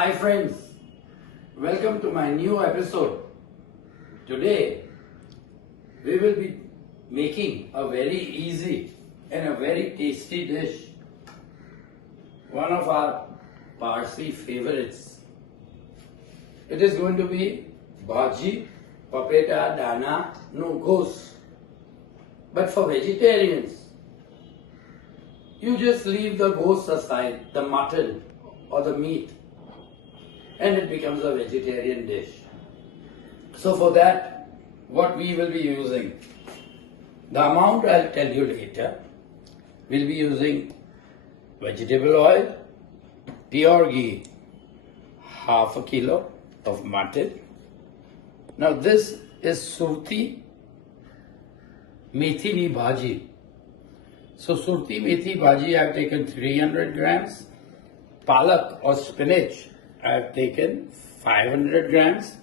Hi friends, welcome to my new episode. Today we will be making a very easy and a very tasty dish. One of our Parsi favorites. It is going to be Bhaji Papeta Dana no Gosht. But for vegetarians, you just leave the ghost aside, the mutton or the meat, and it becomes a vegetarian dish. So for that, what we will be using, the amount I'll tell you later. We'll be using vegetable oil, pure ghee, half a kilo of mutton. Now this is Surti Methi Bhaji. So Surti Methi Bhaji I have taken 300 grams. Palak or spinach I have taken 500 grams.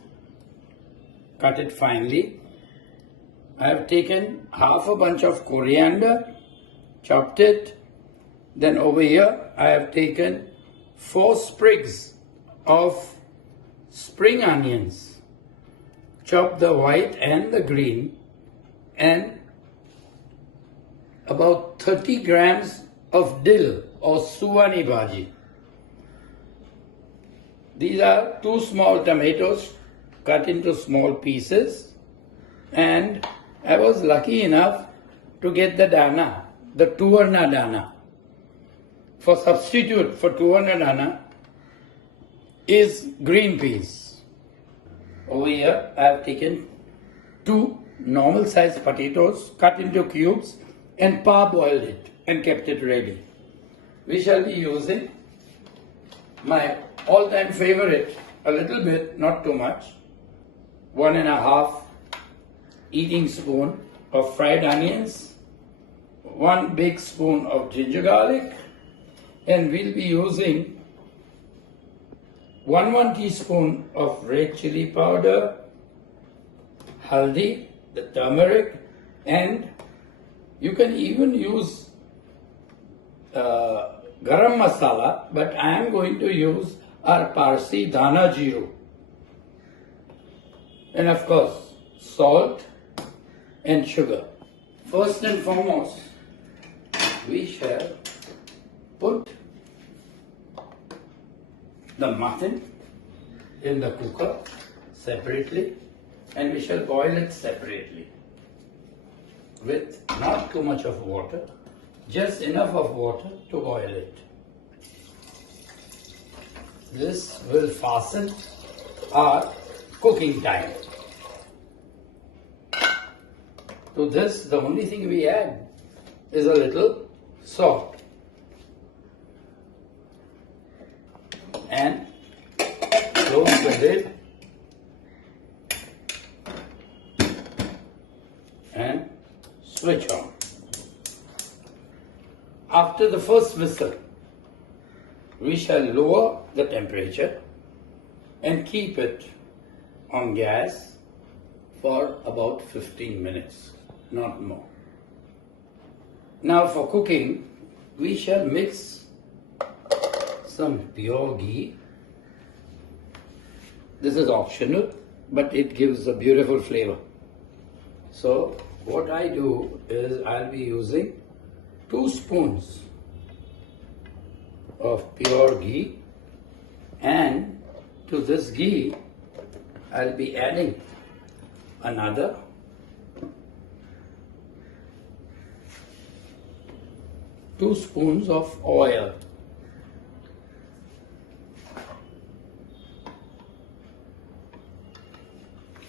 Cut it finely. I have taken half a bunch of coriander, chopped it. Then over here I have taken 4 sprigs of spring onions. Chop the white and the green, and about 30 grams of dill or Chawli Bhaji. These are 2 small tomatoes cut into small pieces, and I was lucky enough to get the dana, the Toor dana. For substitute for Toor dana is green peas. Over here I have taken 2 normal sized potatoes cut into cubes and parboiled it and kept it ready. We shall be using my all-time favorite, a little bit, not too much, 1.5 eating spoon of fried onions, 1 big spoon of ginger garlic, and we'll be using 1 teaspoon of red chili powder, haldi, the turmeric, and you can even use garam masala, but I am going to use our Parsi Dhanajiroo. And of course, salt and sugar. First and foremost, we shall put the mutton in the cooker separately, and we shall boil it separately with not too much of water, just enough of water to boil it. This will fasten our cooking time. To this, the only thing we add is a little salt. And close the lid and switch on. After the first whistle, we shall lower the temperature and keep it on gas for about 15 minutes, not more. Now for cooking, we shall mix some pure ghee. This is optional, but it gives a beautiful flavor. So what I do is I'll be using 2 spoons of pure ghee, and to this ghee I'll be adding another 2 spoons of oil.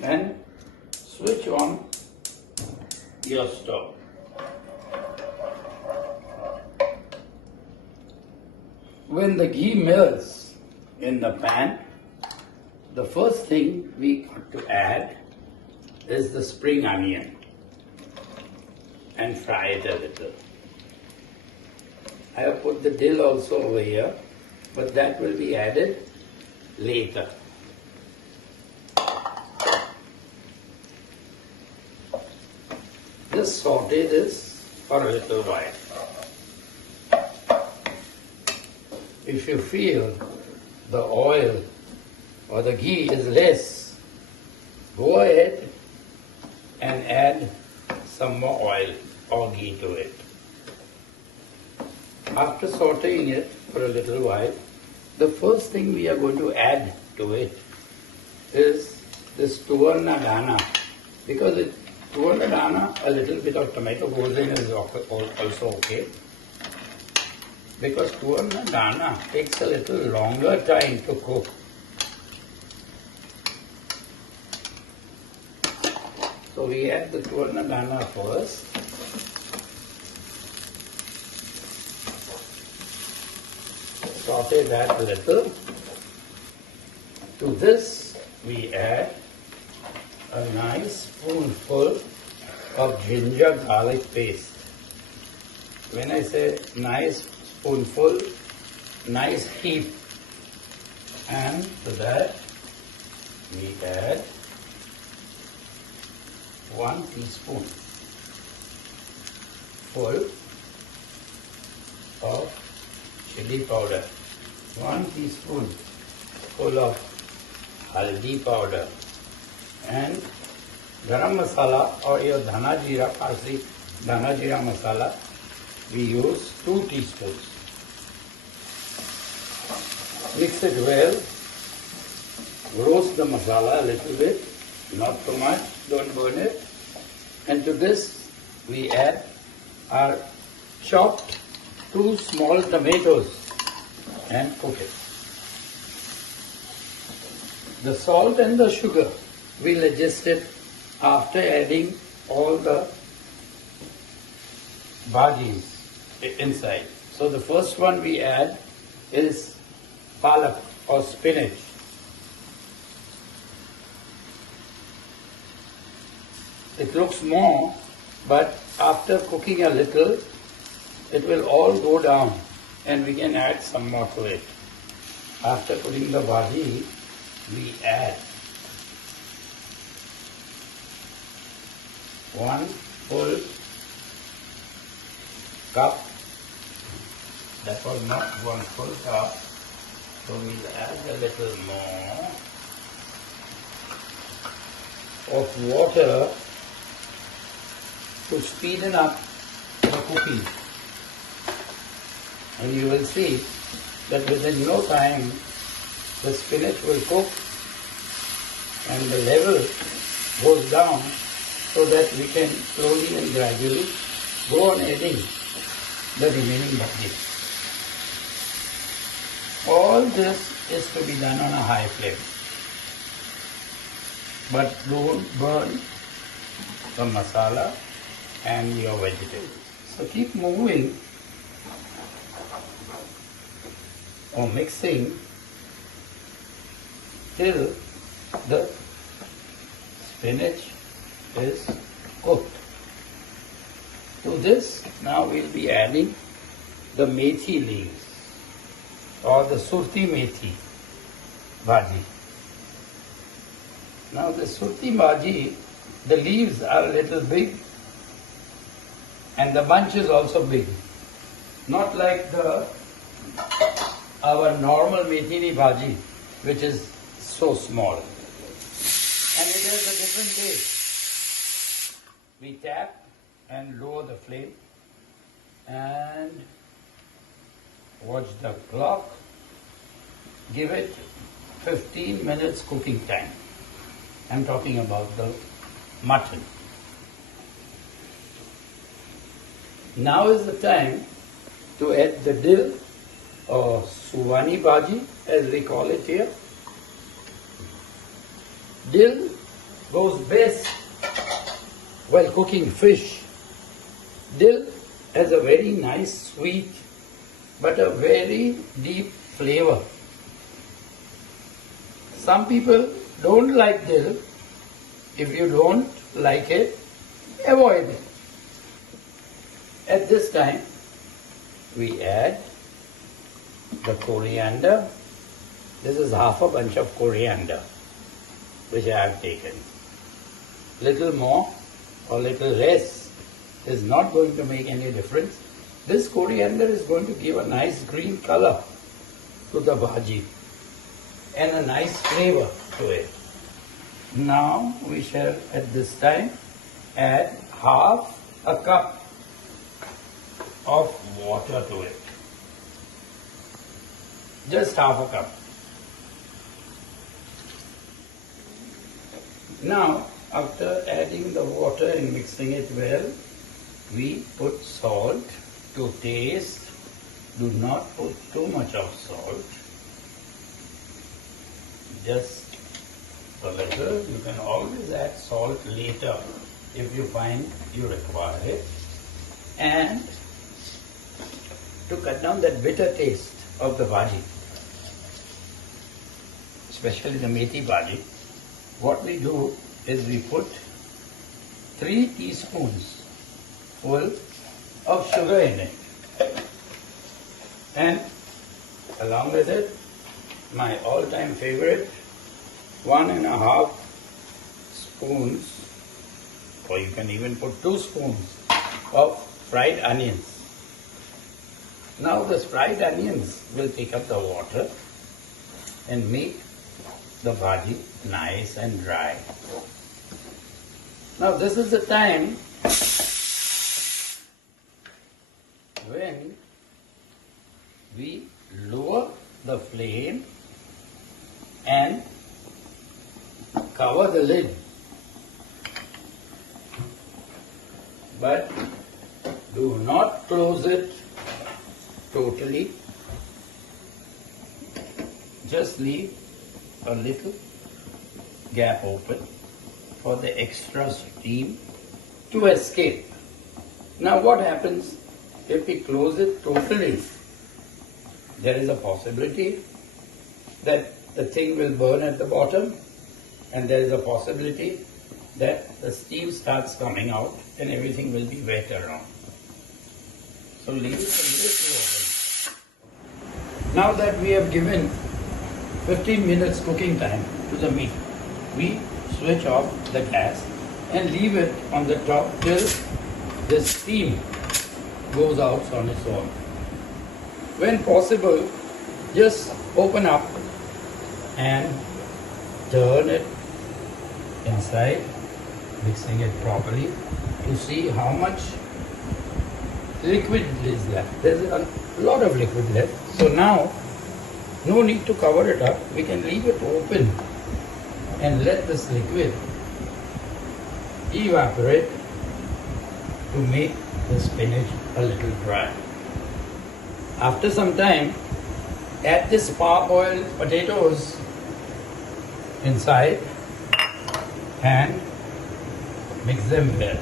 And switch on your stove. When the ghee melts in the pan, the first thing we got to add is the spring onion and fry it a little. I have put the dill also over here, but that will be added later. Just saute this for a little while. If you feel the oil or the ghee is less, go ahead and add some more oil or ghee to it. After sauteing it for a little while, the first thing we are going to add to it is this Toor dana. Because Toor dana, a little bit of tomato goes in is also okay. Because Toor dana takes a little longer time to cook. So we add the Toor dana first. Saute that a little. To this we add a nice spoonful of ginger garlic paste. When I say nice spoonful, nice heap. And to that we add 1 teaspoon full of chili powder, 1 teaspoon full of haldi powder, and garam masala or your Dhanajiroo, Parsi Dhanajiroo masala, we use 2 teaspoons. Mix it well, roast the masala a little bit, not too much, don't burn it. And to this we add our chopped 2 small tomatoes and cook it. The salt and the sugar we'll adjust it after adding all the bhajis inside. So the first one we add is palak or spinach. It looks more, but after cooking a little, it will all go down and we can add some more to it. After putting the bhaji, we add 1 full cup. That was not 1 full cup, so we'll add a little more of water to speeden up the cooking. And you will see that within no time the spinach will cook and the level goes down, so that we can slowly and gradually go on adding the remaining bhaji. All this is to be done on a high flame. But don't burn the masala and your vegetables. So keep moving or mixing till the spinach is cooked. To this now we'll be adding the methi leaves or the Surti Methi Bhaji. Now the Surti Bhaji, the leaves are a little big and the bunch is also big. Not like our normal methi bhaji, which is so small. And it has a different taste. We tap and lower the flame and watch the clock. Give it 15 minutes cooking time. I'm talking about the mutton. Now is the time to add the dill or Chawli Bhaji, as we call it here. Dill goes best while cooking fish. Dill has a very nice sweet but a very deep flavor. Some people don't like dill. If you don't like it, avoid it. At this time, we add the coriander. This is half a bunch of coriander which I have taken. Little more or little less is not going to make any difference. This coriander is going to give a nice green color to the bhaji. and a nice flavor to it. Now we shall at this time add half a cup of water to it. Just half a cup. Now, after adding the water and mixing it well, we put salt to taste. Do not put too much of salt. Just a little. You can always add salt later if you find you require it. And to cut down that bitter taste of the bhaji, especially the methi bhaji, what we do is we put 3 teaspoons full of sugar in it. And along with it, my all-time favorite, 1.5 spoons, or you can even put 2 spoons of fried onions. Now the fried onions will take up the water and make the bhaji nice and dry. Now this is the time when we lower the flame and cover the lid. But do not close it totally. Just leave a little gap open for the extra steam to escape. Now what happens if we close it totally? There is a possibility that the thing will burn at the bottom, and there is a possibility that the steam starts coming out and everything will be wet around. So leave it a little open. Now that we have given 15 minutes cooking time to the meat, we switch off the gas and leave it on the top till the steam goes out on its own. When possible, just open up and turn it inside, mixing it properly to see how much liquid is left. There's a lot of liquid left. So now, no need to cover it up. We can leave it open and let this liquid evaporate to make the spinach a little dry. After some time, add this parboiled potatoes inside and mix them well.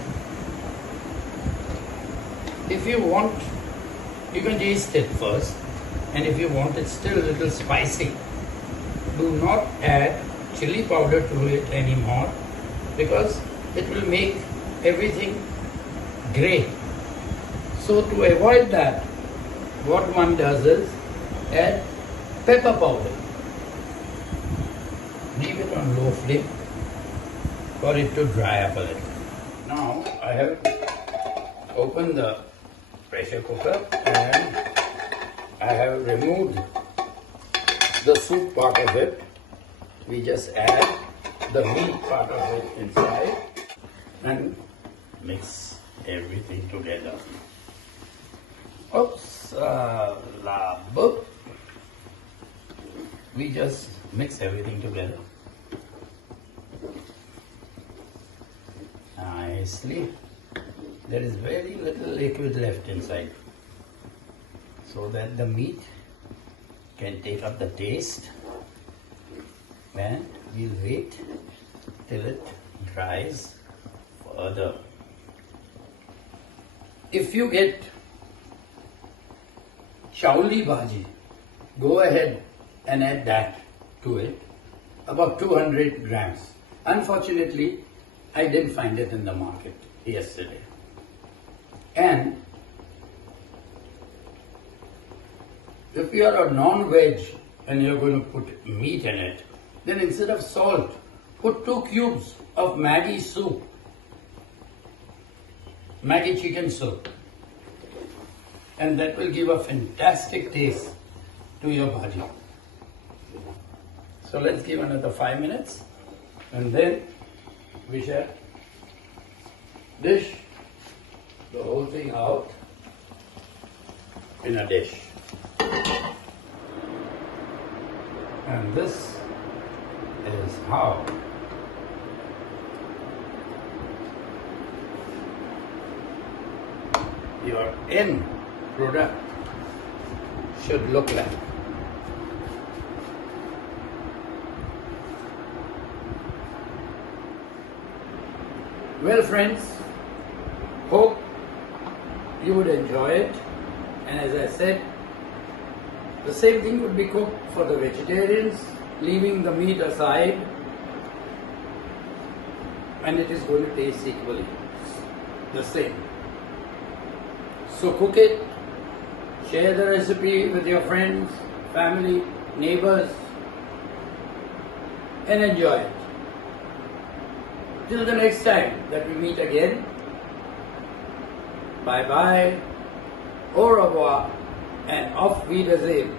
If you want, you can taste it first, and if you want it still a little spicy, do not add chili powder to it anymore, because it will make everything grey. So to avoid that, what one does is add pepper powder. Leave it on low flame for it to dry up a little. Now I have opened the pressure cooker and I have removed the soup part of it. We just add the meat part of it inside and mix everything together. Oops, we just mix everything together nicely. There is very little liquid left inside, so that the meat can take up the taste, and we'll wait till it dries further. If you get Chawli Bhaji, go ahead and add that to it, about 200 grams. Unfortunately, I didn't find it in the market yesterday. And if you are a non-veg and you're going to put meat in it, then instead of salt, put 2 cubes of Maggi soup, Maggi chicken soup, and that will give a fantastic taste to your bhaji. So let's give another 5 minutes and then we shall dish the whole thing out in a dish. And this is how your end product should look like. Well friends, hope you would enjoy it, and as I said, the same thing would be cooked for the vegetarians, leaving the meat aside, and it is going to taste equally the same. So cook it, share the recipe with your friends, family, neighbors, and enjoy it. Till the next time that we meet again, bye bye, au revoir, and auf Wiedersehen.